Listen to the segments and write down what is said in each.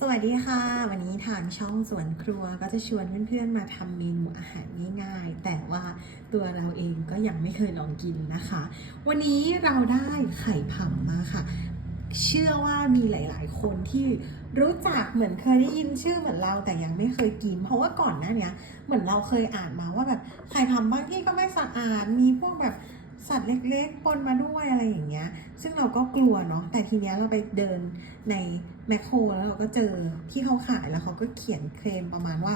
สวัสดีค่ะ วันนี้ทางช่องสวนครัวก็จะชวนเพื่อนๆมาทำเมนูอาหารง่ายๆ แต่ว่าตัวเราเองก็ยังไม่เคยลองกินนะคะ วันนี้เราได้ไข่ผำมาค่ะ เชื่อว่ามีหลายๆ คนที่รู้จักเหมือนเคยได้ยินชื่อเหมือนเราแต่ยังไม่เคยกิน เพราะว่าก่อนหน้านี้เหมือนเราเคยอ่านมาว่าแบบไข่ผำบางที่ก็ไม่สะอาดมีพวกแบบ สัตว์เล็กๆปนมาด้วยอะไรอย่างเงี้ย ซึ่งเราก็กลัวเนาะแต่ทีเนี้ยเราไปเดินในแมคโครแล้วเราก็เจอที่เขาขายแล้วเขาก็เขียนเคลมประมาณว่า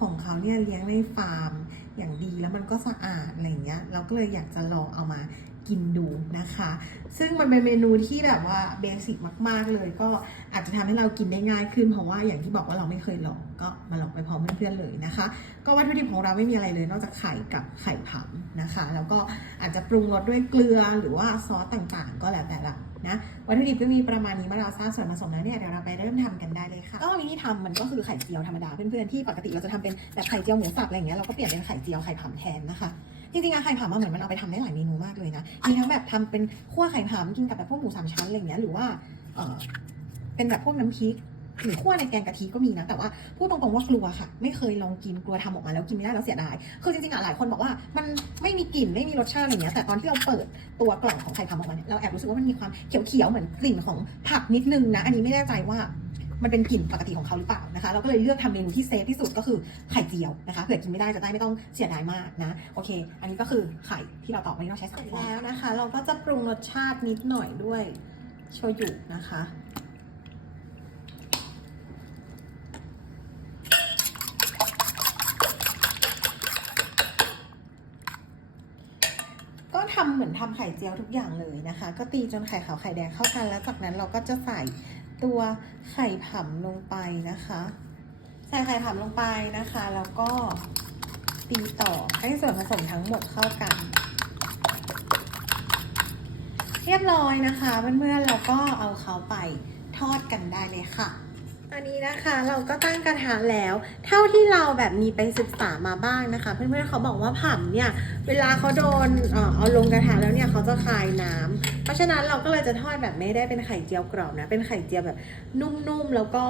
ของเขาเนี่ยเลี้ยงในฟาร์มอย่างดีแล้วมันก็สะอาดอะไรอย่างเงี้ยเราก็เลยอยากจะลองเอามา กินดูนะคะ ซึ่งมันเป็นเมนูที่แบบว่าเบสิกมาก ๆ เลย ก็อาจจะทำให้เรากินได้ง่ายขึ้น เพราะว่าอย่างที่บอกว่าเราไม่เคยลองก็มาลองไปพร้อมเพื่อนๆเลยนะคะ ก็วัตถุดิบของเราไม่มีอะไรเลย นอกจากไข่กับไข่ผำนะคะ แล้วก็อาจจะปรุงรสด้วยเกลือหรือว่าซอสต่างๆ ก็แล้วแต่ละนะวัตถุดิบก็มีประมาณนี้เมื่อเราทราบส่วนผสมแล้วเนี่ยเดี๋ยวเราไปเริ่มทำกันได้เลยค่ะก็วิธีทำมันก็คือไข่เจียวธรรมดาเพื่อนๆที่ปกติเราจะทำเป็นแบบไข่เจียวหมูสับอะไรอย่างเงี้ยเราก็เปลี่ยนเป็นไข่เจียวไข่ผำแทนนะคะ จริงๆอะไข่ผำอะเหมือนมันเอาไปทำได้หลายเมนูมากเลยนะมีทั้งแบบทำเป็นคั่วไข่ผำกินกับแบบพวกหมูสามชั้นอะไรเงี้ยหรือว่าเออเป็นแบบพวกน้ำพริกหรือคั่วในแกงกะทิก็มีนะ แต่ว่าพูดตรงๆว่ากลัวค่ะ ไม่เคยลองกินกลัวทำออกมาแล้วกินไม่ได้แล้วเสียดายคือจริงๆอะหลายคนบอกว่ามันไม่มีกลิ่นไม่มีรสชาติอะไรเงี้ยแต่ตอนที่เราเปิดตัวกล่องของไข่ผำออกมาเนี่ยเราแอบรู้สึกว่ามันมีความเขียวๆเหมือนกลิ่นของผักนิดนึงนะ อันนี้ไม่แน่ใจว่า มันเป็นกลิ่นปกติของเขาหรือเปล่านะคะ เราก็เลยเลือกทำเมนูที่เซฟที่สุดก็คือไข่เจียวนะคะเผื่อกินไม่ได้จะได้ไม่ต้องเสียดายมากนะโอเค อันนี้ก็คือไข่ที่เราตอกไว้เราใช้สามฟองแล้วนะคะ เราก็จะปรุงรสชาตินิดหน่อยด้วยโชยุนะคะก็ทำเหมือนทำไข่เจียวทุกอย่างเลยนะคะ ก็ตีจนไข่ขาวไข่แดงเข้ากันแล้วจากนั้นเราก็จะใส่ ตัวไข่ผำลงไปนะคะ ใส่ไข่ผำลงไปนะคะ แล้วก็ตีต่อให้ส่วนผสมทั้งหมดเข้ากัน เรียบร้อยนะคะเพื่อนๆเราก็เอาเขาไปทอดกันได้เลยค่ะอันนี้นะคะเราก็ตั้งกระทะแล้ว เท่าที่เราแบบมีไปศึกษามาบ้างนะคะ เพื่อนๆเขาบอกว่าผัมเนี่ย เวลาเขาโดนเอ่อเอาลงกระทะแล้วเนี่ยเขาจะคายน้ำ เพราะฉะนั้นเราก็เลยจะทอดแบบไม่ได้เป็นไข่เจียวกรอบนะ เป็นไข่เจียวแบบนุ่มๆ แล้วก็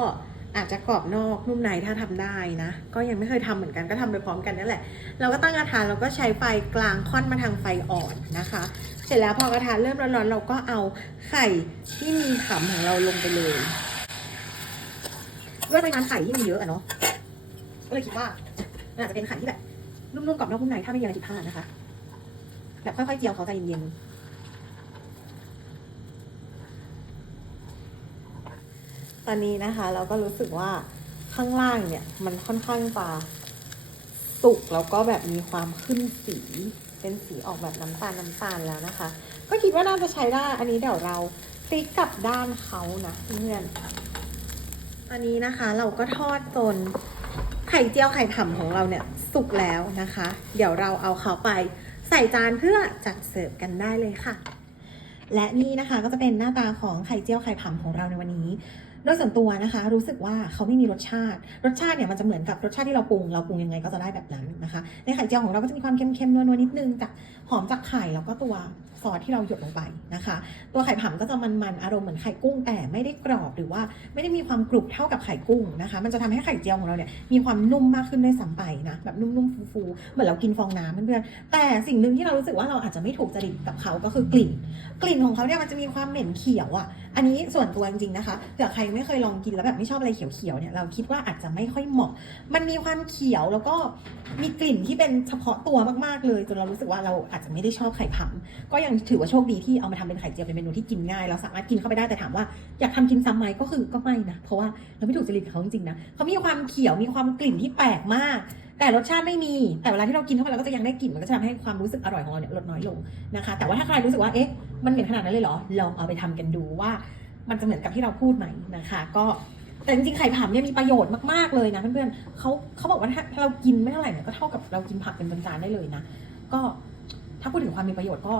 อาจจะกรอบนอกนุ่มในถ้าทำได้นะ ก็ยังไม่เคยทำเหมือนกันก็ทำไปพร้อมกันนั่นแหละ เราก็ตั้งกระทะเราก็ใช้ไฟกลางค่อนมาทางไฟอ่อนนะคะ เสร็จแล้วพอกระทะเริ่มร้อนๆเราก็เอาไข่ที่มีขำของเราลงไปเลยด้วยปริมาณไข่ที่มันเยอะอะเนาะก็เลยคิดว่านอาจจะเป็นไข่ที่แบบนุ่มๆกรอบนอกนุ่มในถ้าไม่มีอะไรผิดพลาดนะคะ แบบค่อยๆเจียวเขาใจเย็นๆ ตอนนี้นะคะ เราก็รู้สึกว่าข้างล่างเนี่ย มันค่อนข้างจะสุกแล้วก็แบบมีความขึ้นสี เป็นสีออกแบบน้ำตาลน้ำตาลแล้วนะคะ ก็คิดว่าน่าจะใช้ได้ อันนี้เดี๋ยวเราพลิกกลับด้านเขานะเพื่อนอันนี้นะคะเราก็ทอดจนไข่เจียวไข่ผำของเราเนี่ยสุกแล้วนะคะ เดี๋ยวเราเอาเขาไปใส่จานเพื่อจัดเสิร์ฟกันได้เลยค่ะ และนี่นะคะก็จะเป็นหน้าตาของไข่เจียวไข่ผำของเราในวันนี้ โดยส่วนตัวนะคะ รู้สึกว่าเขาไม่มีรสชาติ รสชาติเนี่ยมันจะเหมือนกับรสชาติที่เราปรุง เราปรุงยังไงก็จะได้แบบนั้นนะคะ ในไข่เจียวของเราก็จะมีความเค็มๆนัวๆนิดนึงจากหอมจากไข่แล้วก็ตัวซอสที่เราหยดลงไปนะคะ ตัวไข่ผำก็จะมันๆอารมณ์เหมือนไข่กุ้งแต่ไม่ได้กรอบหรือว่าไม่ได้มีความกรุบเท่ากับไข่กุ้งนะคะ มันจะทำให้ไข่เจียวของเราเนี่ยมีความนุ่มมากขึ้นด้วยซ้ำไปนะแบบนุ่มๆฟูๆเหมือนเรากินฟองน้ำเพื่อนๆแต่สิ่งหนึ่งที่เรารู้สึกว่าเราอาจจะไม่ถูกจริตกับเขาก็คือกลิ่น กลิ่นของเขาเนี่ยมันจะมีความเหม็นเขียวอะ อันนี้ส่วนตัวจริงๆนะคะเผื่อใครไม่เคยลองกินแล้วแบบไม่ชอบอะไรเขียวๆเนี่ยเราคิดว่าอาจจะไม่ค่อยเหมาะ มันมีความเขียวแล้วก็มีกลิ่นที่เป็นเฉพาะตัวมากๆเลยจนเรารู้สึกว่าเราอาจจะไม่ได้ชอบไข่ผำก็ยังถือว่าโชคดีที่เอามาทำเป็นไข่เจียวเป็นเมนูที่กินง่ายเราสามารถกินเข้าไปได้แต่ถามว่าอยากทำกินซ้ำไหมก็คือก็ไม่นะเพราะว่าเราไม่ถูกจริตเขาจริงๆนะเขามีความเขียวมีความกลิ่นที่แปลกมาก แต่รสชาติไม่มีแต่เวลาที่เรากินเข้าไปเราก็จะยังได้กลิ่นมันก็จะทำให้ความรู้สึกอร่อยของเราเนี่ยลดน้อยลงนะคะ แต่ว่าถ้าใครรู้สึกว่าเอ๊ะมันเหม็นขนาดนั้นเลยเหรอลองเอาไปทำกันดูว่า มันจะเหมือนกับที่เราพูดไหมนะคะ ก็แต่จริงๆ ไข่ผำเนี่ยมีประโยชน์มากๆ เลยนะเพื่อนๆเขาเขาบอกว่าถ้าเรากินไม่เท่าไหร่เนี่ยก็เท่ากับเรากินผักเป็นจานได้เลยนะ ก็ถ้าพูดถึงความมีประโยชน์ก็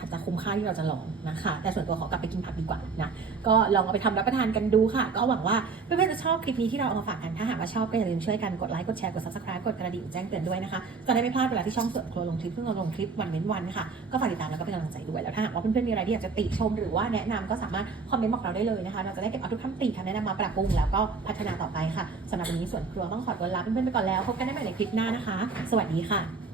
อาจจะคุ้มค่าที่เราจะลองนะคะ แต่ส่วนตัวขอกลับไปกินผักดีกว่านะก็ลองเอาไปทำรับประทานกันดูค่ะ ก็หวังว่าเพื่อนๆจะชอบคลิปนี้ที่เราเอามาฝากกันถ้าหากว่าชอบก็อย่าลืมช่วยกันกดไลค์กดแชร์กด subscribe กดกระดิ่งแจ้งเตือนด้วยนะคะจะได้ไม่พลาดเวลาที่ช่องเสริมครัวลงคลิปเพิ่งเราลงคลิปวันเว้นวันค่ะก็ฝากติดตามแล้วก็เป็นกำลังใจด้วยแล้วถ้าหากว่าเพื่อนๆมีอะไรที่อยากจะติชมหรือว่าแนะนำก็สามารถคอมเมนต์บอกเราได้เลยนะคะเราจะได้เก็บเอาทุกคำติคำแนะนำมาปรับปรุงแล้วก็พัฒนาต่อไปค่ะสำหรับวันนี้ส่วนครัวต้องขอตัวลาเพื่อนๆไปก่อนแล้วพบกันได้ใหม่ในคลิปหน้านะคะ สวัสดีค่ะ